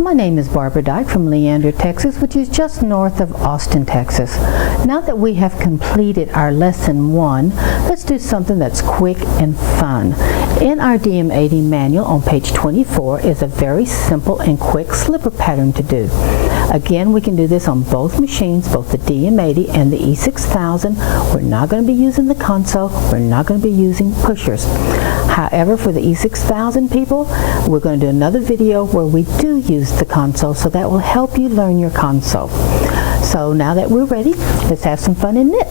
My name is Barbara Dyke from Leander, Texas, which is just north of Austin, Texas. Now that we have completed our lesson 1, let's do something that's quick and fun. In our DM80 manual on page 24 is a very simple and quick slipper pattern to do. Again, we can do this on both machines, both the DM80 and the E6000. We're not going to be using the console. We're not going to be using pushers. However, for the E6000 people, we're going to do another video where we do use the console, so that will help you learn your console. So now that we're ready, let's have some fun and knit.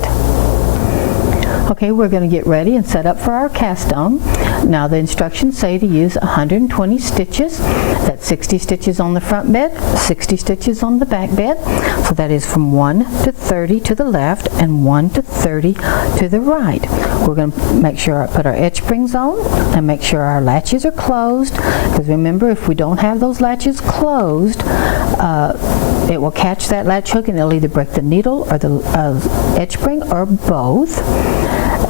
Okay, we're going to get ready and set up for our cast on. Now the instructions say to use 120 stitches. That's 60 stitches on the front bed, 60 stitches on the back bed. So that is from 1 to 30 to the left and 1 to 30 to the right. We're going to make sure put our edge springs on and make sure our latches are closed, because remember, if we don't have those latches closed, it will catch that latch hook and it'll either break the needle or the edge spring or both.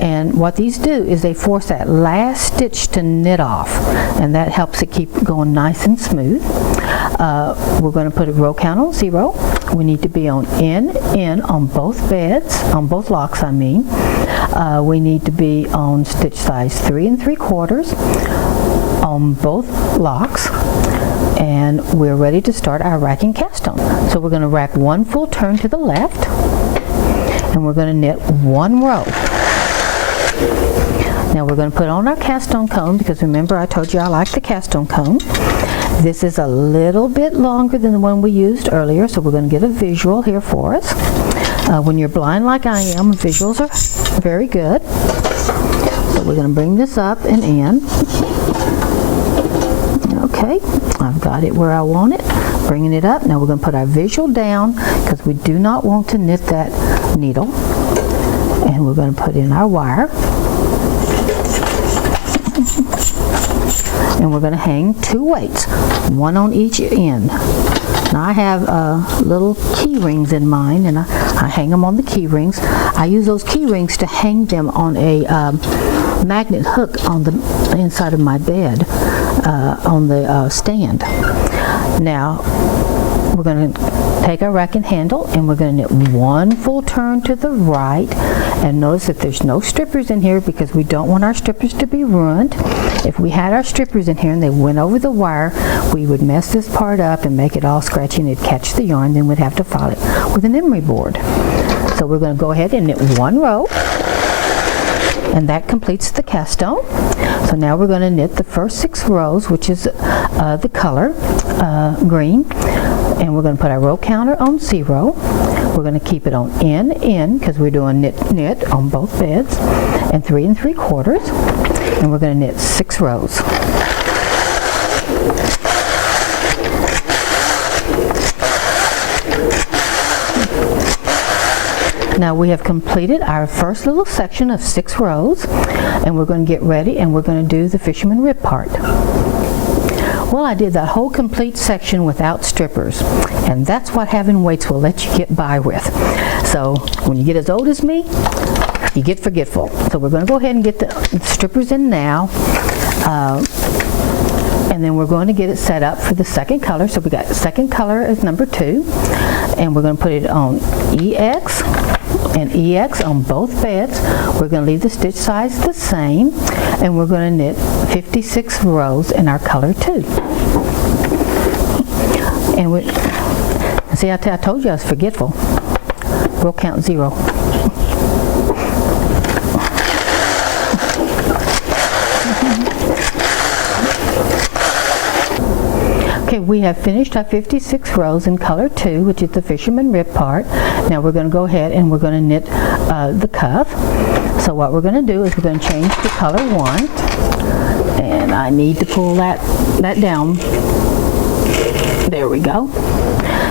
And what these do is they force that last stitch to knit off, and that helps it keep going nice and smooth. We're going to put a row count on 0. We need to be on in on both beds, on both locks I mean. We need to be on stitch size 3 3/4 on both locks. And we're ready to start our racking cast on. So we're going to rack 1 full turn to the left, and we're going to knit 1 row. Now we're going to put on our cast on comb, because remember I told you I like the cast on comb. This is a little bit longer than the one we used earlier, so we're going to get a visual here for us. When you're blind like I am, visuals are very good. So we're going to bring this up and in. Okay, I've got it where I want it. Bringing it up. Now we're going to put our visual down, because we do not want to knit that needle. And we're going to put in our wire. And we're going to hang 2 weights, 1 on each end. Now I have little key rings in mine, and I hang them on the key rings. I use those key rings to hang them on a magnet hook on the inside of my bed, on the stand. Now we're going to take our racking handle and we're going to knit 1 full turn to the right, and notice that there's no strippers in here because we don't want our strippers to be ruined. If we had our strippers in here and they went over the wire, we would mess this part up and make it all scratchy, and it'd catch the yarn, then we'd have to file it with an emery board. So we're going to go ahead and knit 1 row, and that completes the cast on. So now we're going to knit the first 6 rows, which is the color green, and we're going to put our row counter on 0. We're going to keep it on in, because we're doing knit on both beds, and 3 3/4, and we're going to knit 6 rows. Now we have completed our first little section of 6 rows, and we're going to get ready and we're going to do the fisherman rib part. Well, I did that whole complete section without strippers, and that's what having weights will let you get by with. So when you get as old as me, you get forgetful. So we're going to go ahead and get the strippers in now, and then we're going to get it set up for the second color. So we got the second color is number 2, and we're going to put it on EX and EX on both beds. We're going to leave the stitch size the same, and we're going to knit 56 rows in our color 2. And we see, I told you I was forgetful. Row count 0. Okay, we have finished our 56 rows in color 2, which is the fisherman rib part. Now we're going to go ahead and we're going to knit the cuff. So what we're going to do is we're going to change to color 1, and I need to pull that down. There we go.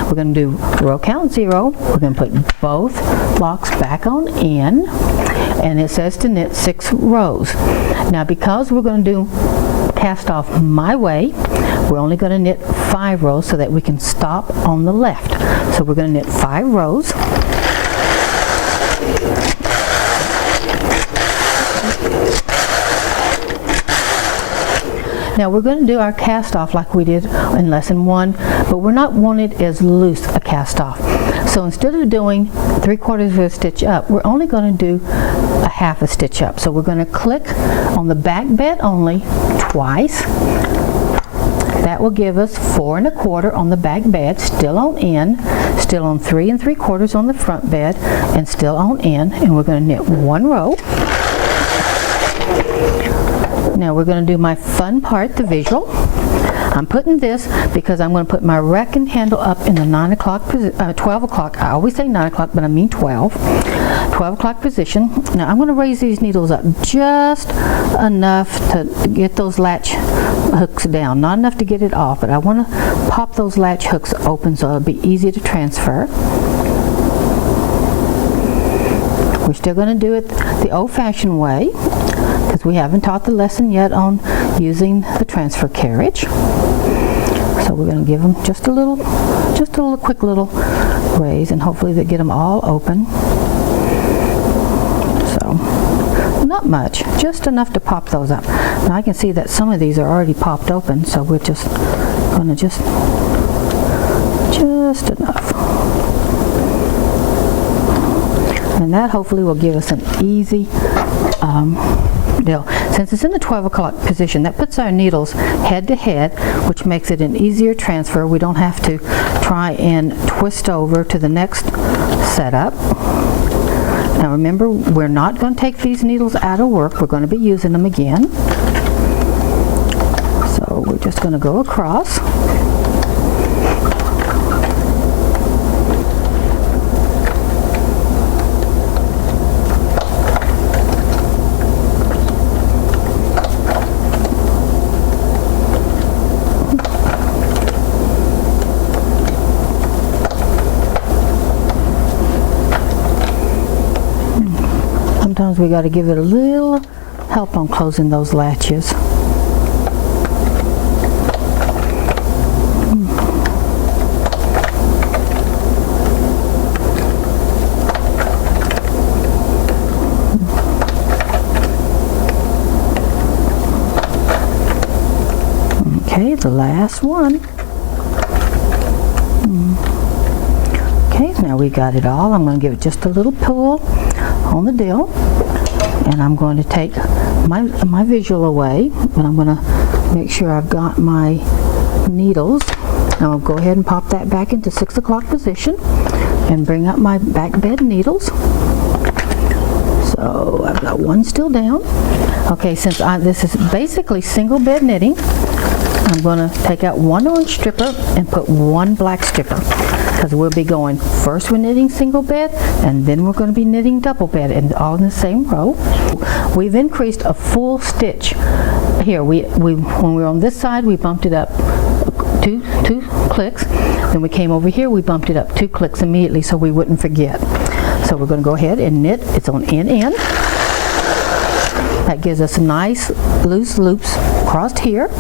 We're going to do row count 0. We're going to put both locks back on in, and it says to knit 6 rows. Now because we're going to do cast off my way, we're only going to knit 5 rows so that we can stop on the left. So we're going to knit 5 rows. Now we're going to do our cast off like we did in lesson 1, but we're not wanting it as loose a cast off. So instead of doing 3/4 of a stitch up, we're only going to do a 1/2 a stitch up. So we're going to click on the back bed only twice. That will give us 4 1/4 on the back bed, still on in, still on 3 3/4 on the front bed, and still on in, and we're going to knit 1 row. Now we're going to do my fun part, the visual. I'm putting this because I'm going to put my racking handle up in the 12 o'clock. I always say 9 o'clock, but I mean 12 o'clock position. Now I'm going to raise these needles up just enough to get those latch hooks down. Not enough to get it off, but I want to pop those latch hooks open so it'll be easy to transfer. We're still going to do it the old-fashioned way, because we haven't taught the lesson yet on using the transfer carriage. So we're going to give them just a little quick little raise, and hopefully they get them all open. So not much, just enough to pop those up. Now I can see that some of these are already popped open, so we're just going to just enough. And that hopefully will give us an easy deal. Since it's in the 12 o'clock position, that puts our needles head to head, which makes it an easier transfer. We don't have to try and twist over to the next setup. Now remember, we're not going to take these needles out of work. We're going to be using them again. So we're just going to go across. Sometimes we got to give it a little help on closing those latches. Okay, the last one. Okay, now we got it all. I'm going to give it just a little pull on the dill, and I'm going to take my visual away, but I'm going to make sure I've got my needles. Now I'll go ahead and pop that back into 6 o'clock position and bring up my back bed needles. So I've got one still down. Okay, since this is basically single bed knitting, I'm going to take out one orange stripper and put one black stripper, because we'll be going first we're knitting single bed, and then we're going to be knitting double bed, and all in the same row. We've increased a full stitch here. When we were on this side, we bumped it up two clicks. Then we came over here, we bumped it up 2 clicks immediately so we wouldn't forget. So we're going to go ahead and knit. It's on in. That gives us nice loose loops crossed here.